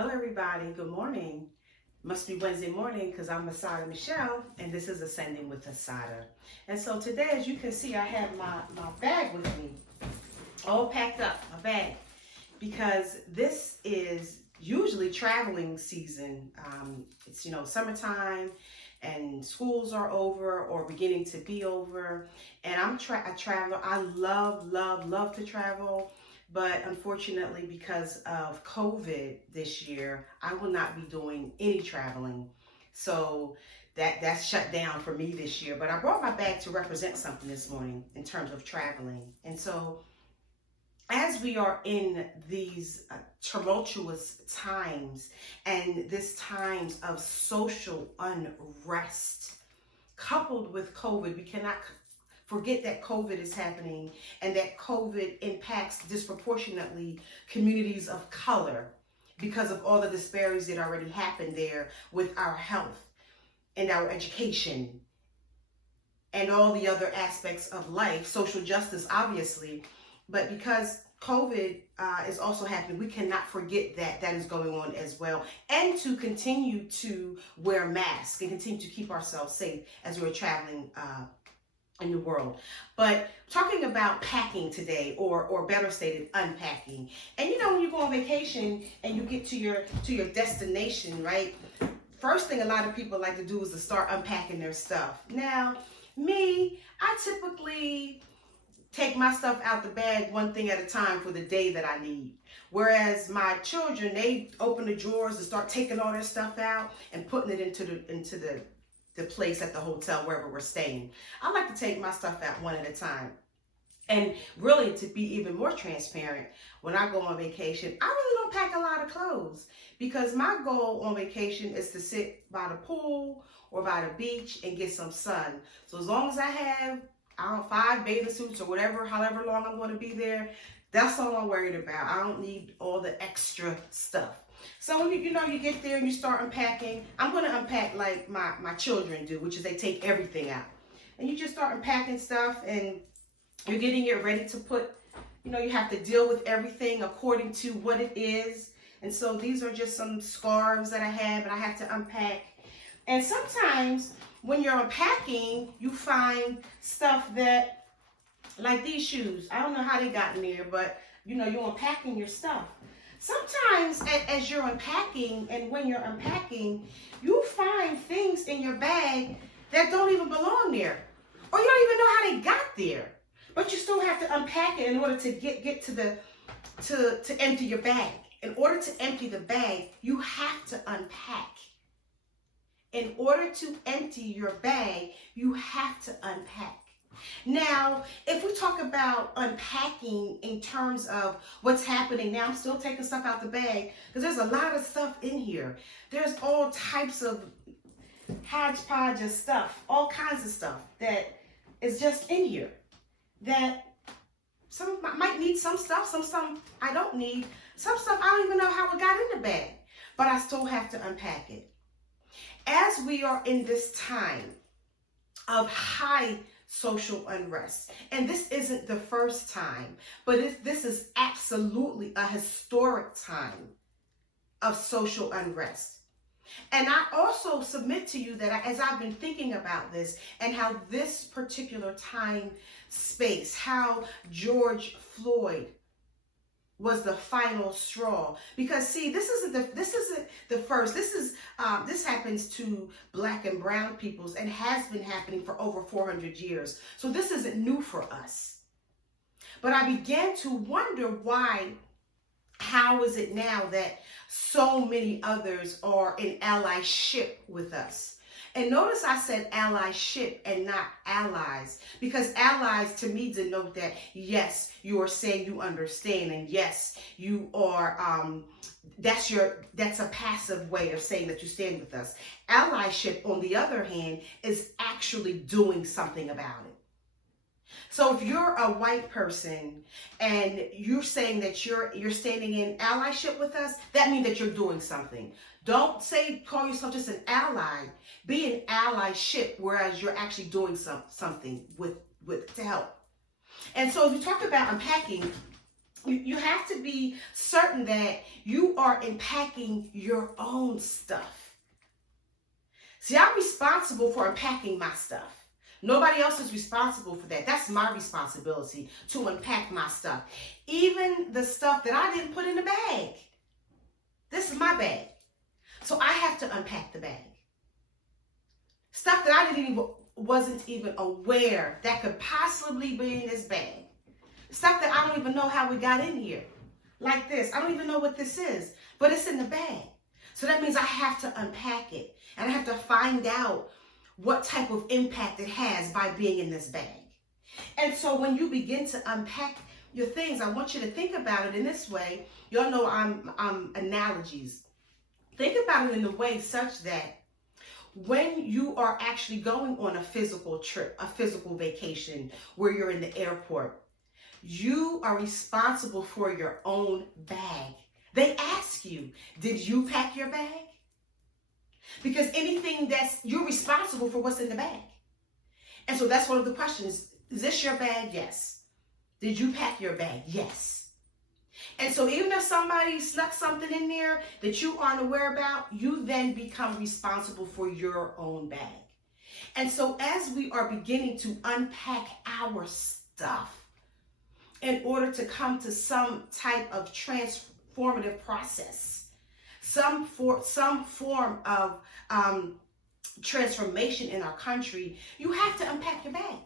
Hello, everybody. Good morning. Must be Wednesday morning because I'm Assata Michelle, and this is Ascending with Assata. And so today, as you can see, I have my bag with me, all packed up, my bag, because this is usually traveling season. It's, summertime and schools are over or beginning to be over. And a traveler. I love, love, love to travel. But unfortunately, because of COVID this year, I will not be doing any traveling. So that's shut down for me this year. But I brought my bag to represent something this morning in terms of traveling. And so as we are in these tumultuous times and this times of social unrest, coupled with COVID, we cannot forget that COVID is happening and that COVID impacts disproportionately communities of color because of all the disparities that already happened there with our health and our education and all the other aspects of life, social justice, obviously. But because COVID is also happening, we cannot forget that is going on as well, and to continue to wear masks and continue to keep ourselves safe as we're traveling in the world. But talking about packing today, or better stated, unpacking. And when you go on vacation and you get to your destination, right? First thing a lot of people like to do is to start unpacking their stuff. Now, me, I typically take my stuff out the bag one thing at a time for the day that I need. Whereas my children, they open the drawers and start taking all their stuff out and putting it into the place at the hotel wherever we're staying. I like to take my stuff out one at a time. And really, to be even more transparent, when I go on vacation, I really don't pack a lot of clothes because my goal on vacation is to sit by the pool or by the beach and get some sun. So as long as I have 5 bathing suits or whatever, however long I'm going to be there, that's all I'm worried about. I don't need all the extra stuff. So when you get there and you start unpacking, I'm going to unpack like my children do, which is they take everything out. And you just start unpacking stuff and you're getting it ready to put, you have to deal with everything according to what it is. And so these are just some scarves that I have and I have to unpack. And sometimes when you're unpacking, you find stuff that, like these shoes. I don't know how they got in there, but you're unpacking your stuff. Sometimes as you're unpacking and when you're unpacking, you find things in your bag that don't even belong there. Or you don't even know how they got there. But you still have to unpack it in order to get to empty your bag. In order to empty the bag, you have to unpack. In order to empty your bag, you have to unpack. Now, if we talk about unpacking in terms of what's happening now, I'm still taking stuff out the bag because there's a lot of stuff in here. There's all types of hodgepodge of stuff, all kinds of stuff that is just in here. That some might need some stuff, some I don't need. Some stuff I don't even know how it got in the bag, but I still have to unpack it. As we are in this time of high social unrest, and this isn't the first time, but this is absolutely a historic time of social unrest. And I also submit to you that as I've been thinking about this and how this particular time space, how George Floyd was the final straw. Because see, this isn't the first. This happens to Black and brown peoples and has been happening for over 400 years. So this isn't new for us. But I began to wonder how is it now that so many others are in allyship with us? And notice I said allyship and not allies, because allies to me denote that, yes, you are saying you understand, and yes, you are, that's a passive way of saying that you stand with us. Allyship, on the other hand, is actually doing something about it. So if you're a white person and you're saying that you're standing in allyship with us, that means that you're doing something. Don't call yourself just an ally. Be an allyship, whereas you're actually doing something with to help. And so if you talk about unpacking, You have to be certain that you are unpacking your own stuff. See, I'm responsible for unpacking my stuff. Nobody else is responsible for that. That's my responsibility to unpack my stuff. Even the stuff that I didn't put in the bag. This is my bag. So I have to unpack the bag. Stuff that I wasn't even aware that could possibly be in this bag. Stuff that I don't even know how we got in here. Like this. I don't even know what this is, but it's in the bag. So that means I have to unpack it. And I have to find out what type of impact it has by being in this bag. And so when you begin to unpack your things, I want you to think about it in this way. Y'all know I'm analogies. Think about it in the way such that when you are actually going on a physical trip, a physical vacation, where you're in the airport, you are responsible for your own bag. They ask you, did you pack your bag? Because you're responsible for what's in the bag. And so that's one of the questions. Is this your bag? Yes. Did you pack your bag? Yes. And so even if somebody snuck something in there that you aren't aware about, you then become responsible for your own bag. And so as we are beginning to unpack our stuff in order to come to some type of transformative process, some form of transformation in our country, you have to unpack your bag.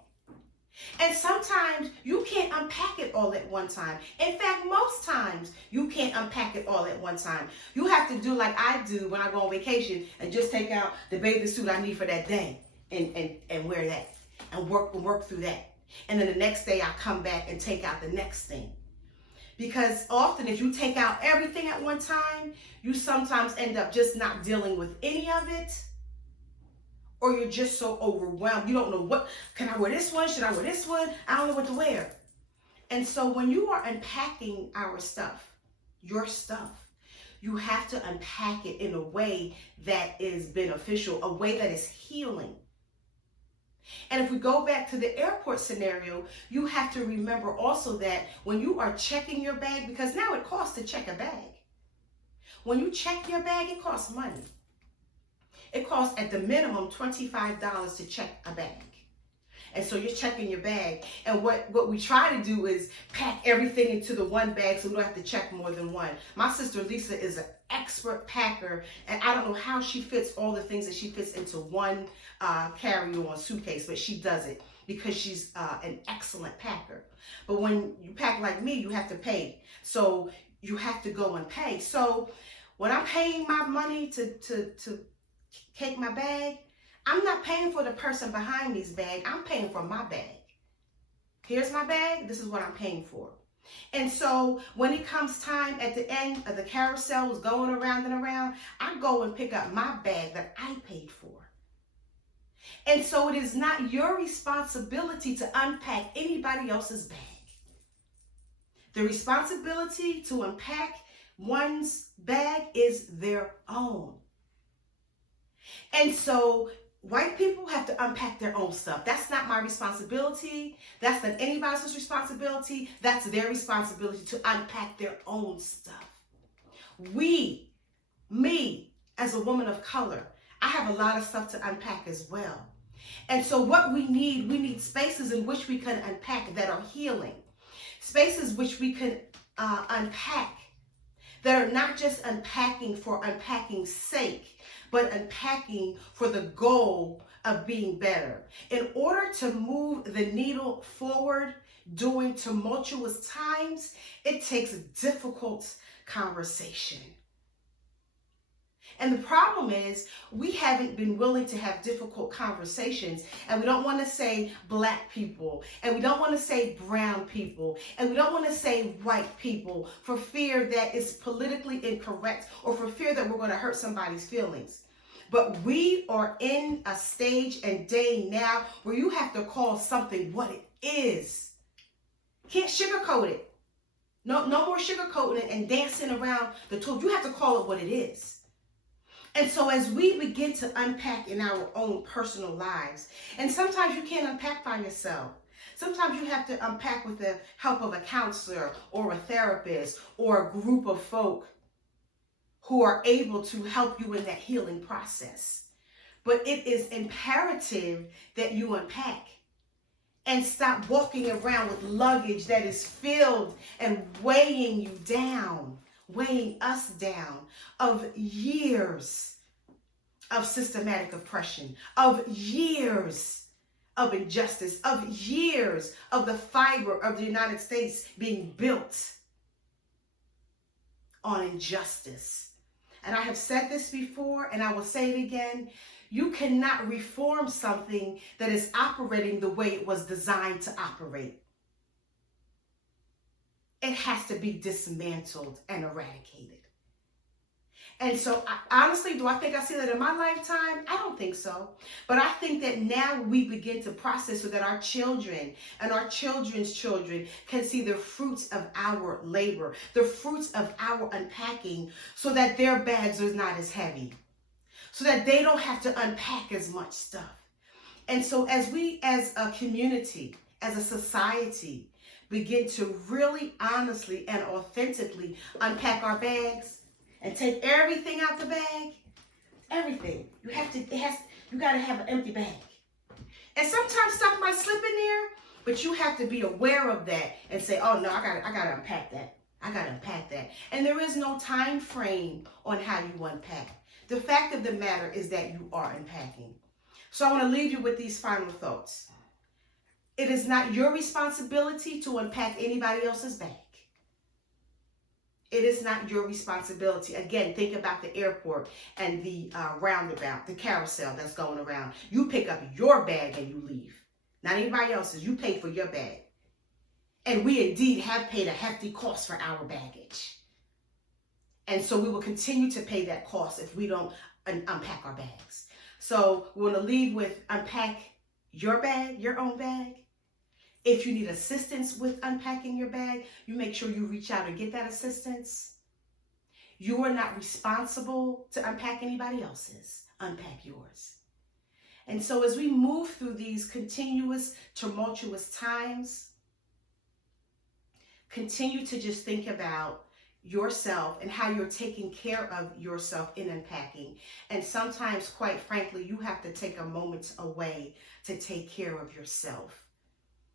And sometimes you can't unpack it all at one time. In fact, most times you can't unpack it all at one time. You have to do like I do when I go on vacation and just take out the bathing suit I need for that day and wear that and work through that. And then the next day I come back and take out the next thing. Because often if you take out everything at one time, you sometimes end up just not dealing with any of it. Or you're just so overwhelmed. You don't know what, can I wear this one? Should I wear this one? I don't know what to wear. And so when you are unpacking our stuff, your stuff, you have to unpack it in a way that is beneficial, a way that is healing. And if we go back to the airport scenario, you have to remember also that when you are checking your bag, because now it costs to check a bag. When you check your bag, it costs money. It costs at the minimum $25 to check a bag. And so you're checking your bag. And what we try to do is pack everything into the one bag so we don't have to check more than one. My sister Lisa is an expert packer, and I don't know how she fits all the things that she fits into one carry-on suitcase, but she does it because she's an excellent packer. But when you pack like me, you have to pay. So you have to go and pay. So when I'm paying my money to take my bag, I'm not paying for the person behind me's bag. I'm paying for my bag. Here's my bag. This is what I'm paying for. And so when it comes time at the end of the carousel is going around and around, I go and pick up my bag that I paid for. And so it is not your responsibility to unpack anybody else's bag. The responsibility to unpack one's bag is their own. And so white people have to unpack their own stuff. That's not my responsibility. That's not anybody else's responsibility. That's their responsibility to unpack their own stuff. Me, as a woman of color, I have a lot of stuff to unpack as well. And so what we need spaces in which we can unpack that are healing. Spaces which we can unpack that are not just unpacking for unpacking's sake, but unpacking for the goal of being better. In order to move the needle forward during tumultuous times, it takes a difficult conversation. And the problem is we haven't been willing to have difficult conversations, and we don't want to say black people, and we don't want to say brown people, and we don't want to say white people for fear that it's politically incorrect or for fear that we're going to hurt somebody's feelings. But we are in a stage and day now where you have to call something what it is. Can't sugarcoat it. No more sugarcoating it and dancing around the truth. You have to call it what it is. And so as we begin to unpack in our own personal lives, and sometimes you can't unpack by yourself. Sometimes you have to unpack with the help of a counselor or a therapist or a group of folk who are able to help you in that healing process. But it is imperative that you unpack and stop walking around with luggage that is filled and weighing you down, weighing us down, of years of systematic oppression, of years of injustice, of years of the fiber of the United States being built on injustice. And I have said this before, and I will say it again. You cannot reform something that is operating the way it was designed to operate. It has to be dismantled and eradicated. And so, honestly, do I think I see that in my lifetime? I don't think so. But I think that now we begin to process so that our children and our children's children can see the fruits of our labor, the fruits of our unpacking, so that their bags are not as heavy, so that they don't have to unpack as much stuff. And so as we, as a community, as a society, begin to really honestly and authentically unpack our bags and take everything out the bag, everything. You gotta have an empty bag. And sometimes stuff might slip in there, but you have to be aware of that and say, oh no, I gotta unpack that. I gotta unpack that. And there is no time frame on how you unpack. The fact of the matter is that you are unpacking. So I want to leave you with these final thoughts. It is not your responsibility to unpack anybody else's bag. It is not your responsibility. Again, think about the airport and the roundabout, the carousel that's going around. You pick up your bag and you leave. Not anybody else's. You pay for your bag. And we indeed have paid a hefty cost for our baggage. And so we will continue to pay that cost if we don't unpack our bags. So we want to leave with unpack your bag, your own bag. If you need assistance with unpacking your bag, you make sure you reach out and get that assistance. You are not responsible to unpack anybody else's. Unpack yours. And so as we move through these continuous, tumultuous times, continue to just think about yourself and how you're taking care of yourself in unpacking. And sometimes, quite frankly, you have to take a moment away to take care of yourself.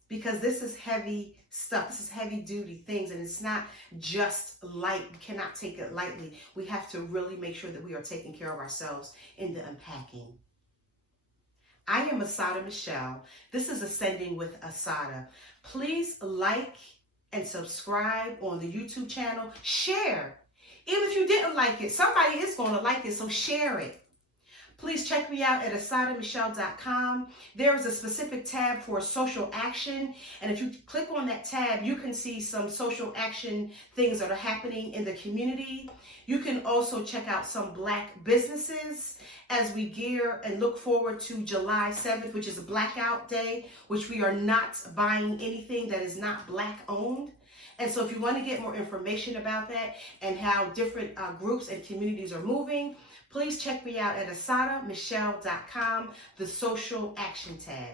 Because this is heavy stuff. This is heavy duty things. And it's not just light. We cannot take it lightly. We have to really make sure that we are taking care of ourselves in the unpacking. I am Assata Michelle. This is Ascending with Assata. Please like and subscribe on the YouTube channel. Share. Even if you didn't like it, somebody is going to like it, so share it. Please check me out at asatamichelle.com. There is a specific tab for social action. And if you click on that tab, you can see some social action things that are happening in the community. You can also check out some Black businesses as we gear and look forward to July 7th, which is a Blackout Day, which we are not buying anything that is not Black owned. And so if you want to get more information about that and how different groups and communities are moving, please check me out at asatamichelle.com, the social action tab.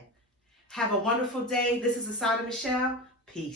Have a wonderful day. This is Assata Michelle. Peace.